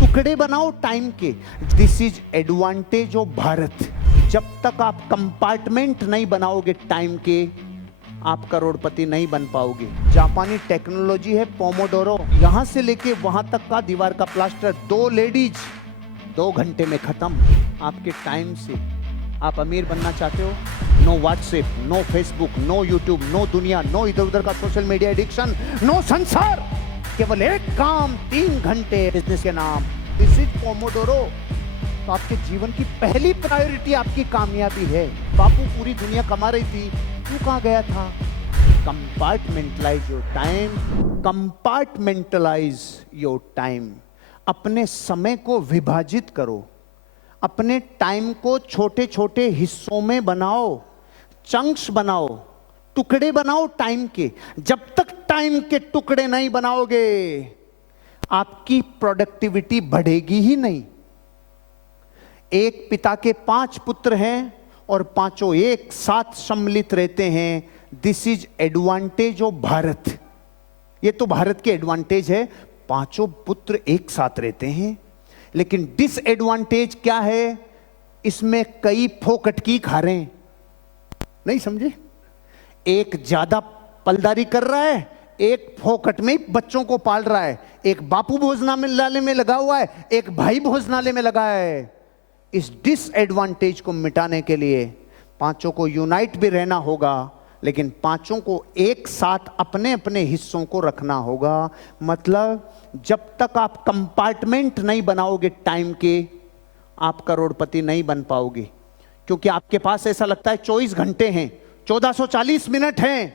टुकड़े बनाओ टाइम के। This is advantage of Bharat. जब तक आप कंपार्टमेंट नहीं बनाओगे टाइम के, आप करोड़पति नहीं बन पाओगे। जापानी टेक्नोलॉजी है पोमोडोरो। यहां से लेके वहां तक का दीवार का प्लास्टर, 2 लेडीज 2 घंटे में खत्म। आपके टाइम से आप अमीर बनना चाहते हो? No WhatsApp, no Facebook, no YouTube, no दुनिया, नो इधर उधर का सोशल मीडिया एडिक्शन, नो संसार। केवल एक काम, 3 घंटे बिजनेस के नाम। This is Pomodoro. तो आपके जीवन की पहली प्रायोरिटी आपकी कामयाबी है। बापू पूरी दुनिया कमा रही थी, तू कहां गया था? Compartmentalize your time. Compartmentalize your time. अपने समय को विभाजित करो। अपने टाइम को छोटे छोटे हिस्सों में बनाओ, चंक्स बनाओ, टुकड़े बनाओ टाइम के। जब तक टाइम के टुकड़े नहीं बनाओगे, आपकी प्रोडक्टिविटी बढ़ेगी ही नहीं। एक पिता के 5 पुत्र हैं और पांचों एक साथ सम्मिलित रहते हैं। This is advantage of Bharat. ये तो भारत के एडवांटेज है, पांचों पुत्र एक साथ रहते हैं। लेकिन डिसएडवांटेज क्या है? इसमें कई फोकटकी खा रहे हैं। नहीं समझे? एक ज्यादा पलदारी कर रहा है, एक फोकट में बच्चों को पाल रहा है। एक बापू भोजनालय में लगा हुआ है, एक भाई भोजनालय में लगा है। इस डिसएडवांटेज को मिटाने के लिए पांचों को यूनाइट भी रहना होगा, लेकिन पांचों को एक साथ अपने अपने हिस्सों को रखना होगा। मतलब जब तक आप कंपार्टमेंट नहीं बनाओगे टाइम के, आप करोड़पति नहीं बन पाओगे। क्योंकि आपके पास ऐसा लगता है 24 घंटे हैं, 1440 मिनट हैं।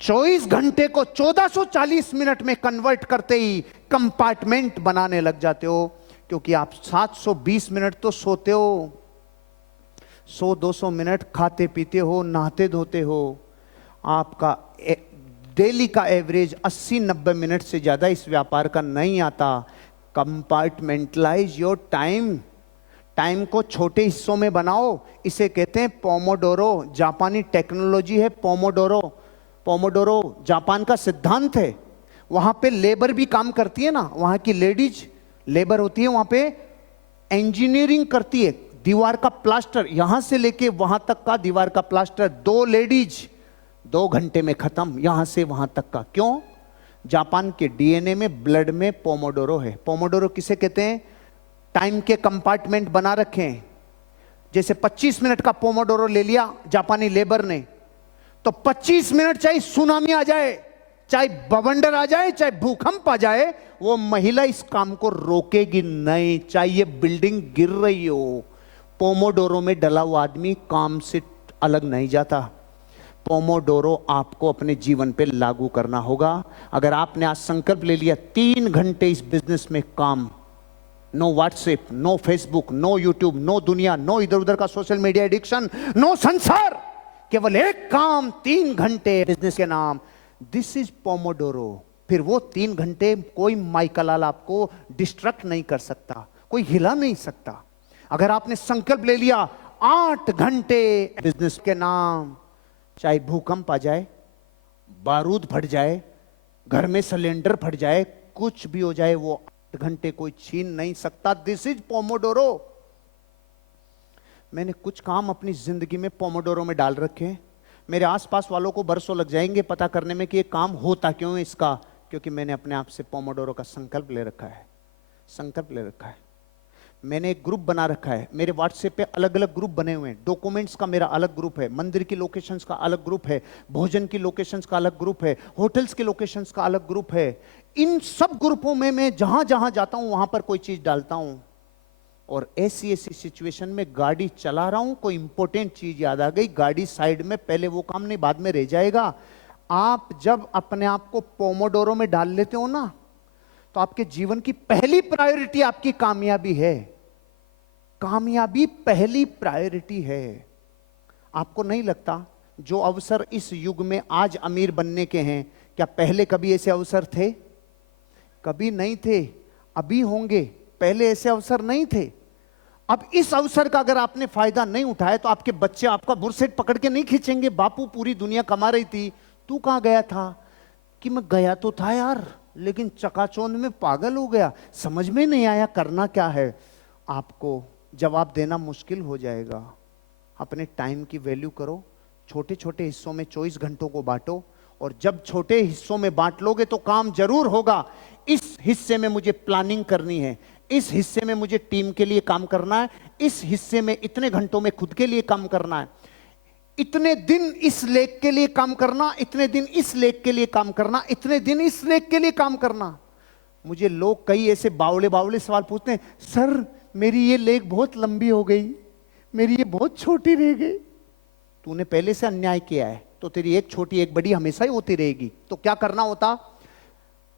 24 घंटे को 1440 मिनट में कन्वर्ट करते ही कंपार्टमेंट बनाने लग जाते हो। क्योंकि आप 720 मिनट तो सोते हो, 100-200 मिनट खाते पीते हो, नहाते धोते हो। आपका डेली का एवरेज 80-90 मिनट से ज्यादा इस व्यापार का नहीं आता। Compartmentalise your time. टाइम को छोटे हिस्सों में बनाओ। इसे कहते हैं पोमोडोरो। जापानी टेक्नोलॉजी है पोमोडोरो। पोमोडोरो जापान का सिद्धांत है। वहां पे लेबर भी काम करती है ना, वहां की लेडीज लेबर होती है, वहां पे इंजीनियरिंग करती है। दीवार का प्लास्टर, यहां से लेके वहां तक का दीवार का प्लास्टर, 2 लेडीज 2 घंटे में खत्म, यहां से वहां तक का। क्यों? जापान के डीएनए में, ब्लड में पोमोडोरो है। पोमोडोरो किसे कहते हैं? टाइम के कंपार्टमेंट बना रखे हैं। जैसे 25 मिनट का पोमोडोरो ले लिया जापानी लेबर ने, तो 25 मिनट चाहे सुनामी आ जाए, चाहे बवंडर आ जाए, चाहे भूकंप आ जाए, वो महिला इस काम को रोकेगी नहीं, चाहे ये बिल्डिंग गिर रही हो। पोमोडोरो में डला हुआ आदमी काम से अलग नहीं जाता। पोमोडोरो आपको अपने जीवन पे लागू करना होगा। अगर आपने आज संकल्प ले लिया 3 घंटे इस बिजनेस में काम, no WhatsApp, no Facebook, no YouTube, no दुनिया, नो इधर उधर का सोशल मीडिया एडिक्शन, नो संसार, केवल एक काम, 3 घंटे बिजनेस के नाम। This is Pomodoro. फिर वो 3 घंटे कोई माइकलाल आपको डिस्ट्रैक्ट नहीं कर सकता, कोई हिला नहीं सकता। अगर आपने संकल्प ले लिया 8 घंटे बिजनेस के नाम, चाहे भूकंप आ जाए, बारूद फट जाए, घर में सिलेंडर फट जाए, कुछ भी हो जाए, वो 8 घंटे कोई छीन नहीं सकता। This is Pomodoro. मैंने कुछ काम अपनी जिंदगी में पोमोडोरो में डाल रखे हैं। मेरे आसपास वालों को बरसों लग जाएंगे पता करने में कि ये काम होता क्यों है इसका। क्योंकि मैंने अपने आप से पोमोडोरो का संकल्प ले रखा है। संकल्प ले रखा है। मैंने एक ग्रुप बना रखा है। मेरे व्हाट्सएप पे अलग अलग ग्रुप बने हुए हैं। डॉक्यूमेंट्स का मेरा अलग ग्रुप है, मंदिर की लोकेशंस का अलग ग्रुप है, भोजन की लोकेशंस का अलग ग्रुप है, होटल्स के लोकेशंस का अलग ग्रुप है। इन सब ग्रुपों में मैं जहां जहां जाता हूं वहां पर कोई चीज डालता हूं। और ऐसी ऐसी सिचुएशन में गाड़ी चला रहा हूं, कोई इंपॉर्टेंट चीज याद आ गई, गाड़ी साइड में, पहले वो काम नहीं बाद में रह जाएगा। आप जब अपने आप को पोमोडोरो में डाल लेते हो ना, तो आपके जीवन की पहली प्रायोरिटी आपकी कामयाबी है। कामयाबी पहली प्रायोरिटी है। आपको नहीं लगता जो अवसर इस युग में आज अमीर बनने के हैं, क्या पहले कभी ऐसे अवसर थे? कभी नहीं थे। अभी होंगे, पहले ऐसे अवसर नहीं थे। अब इस अवसर का अगर आपने फायदा नहीं उठाया तो आपके बच्चे आपका बुरसेट पकड़ के नहीं खींचेंगे, बापू पूरी दुनिया कमा रही थी, तू कहां गया था? कि मैं गया तो था यार, लेकिन चकाचौंध में पागल हो गया, समझ में नहीं आया करना क्या है। आपको जवाब देना मुश्किल हो जाएगा। अपने टाइम की वैल्यू करो, छोटे छोटे हिस्सों में 24 घंटों को बांटो, और जब छोटे हिस्सों में बांट लोगे तो काम जरूर होगा। इस हिस्से में मुझे प्लानिंग करनी है, इस हिस्से में मुझे टीम के लिए काम करना है, इस हिस्से में इतने घंटों में खुद के लिए काम करना है, इतने दिन इस लेख के लिए काम करना, इतने दिन इस लेख के लिए काम करना, इतने दिन इस लेख के लिए काम करना। मुझे लोग कई ऐसे बावले बावले सवाल पूछते हैं, सर मेरी ये लेख बहुत लंबी हो गई, मेरी ये बहुत छोटी रह गई। तूने पहले से अन्याय किया है तो तेरी एक छोटी एक बड़ी हमेशा ही होती रहेगी। तो क्या करना होता,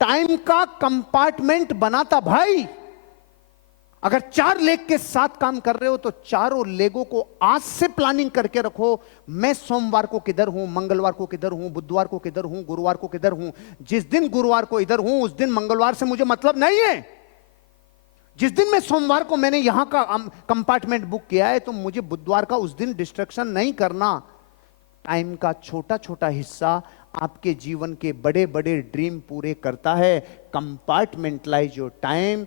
टाइम का कंपार्टमेंट बनाता भाई। अगर 4 लेग के साथ काम कर रहे हो तो चारों लेगों को आज से प्लानिंग करके रखो। मैं सोमवार को किधर हूं, मंगलवार को किधर हूं, बुधवार को किधर हूं, गुरुवार को किधर हूं। जिस दिन गुरुवार को इधर हूं उस दिन मंगलवार से मुझे मतलब नहीं है। जिस दिन मैं सोमवार को मैंने यहां का कंपार्टमेंट बुक किया है तो मुझे बुधवार का उस दिन डिस्ट्रैक्शन नहीं करना। टाइम का छोटा छोटा हिस्सा आपके जीवन के बड़े बड़े ड्रीम पूरे करता है। Compartmentalise your time,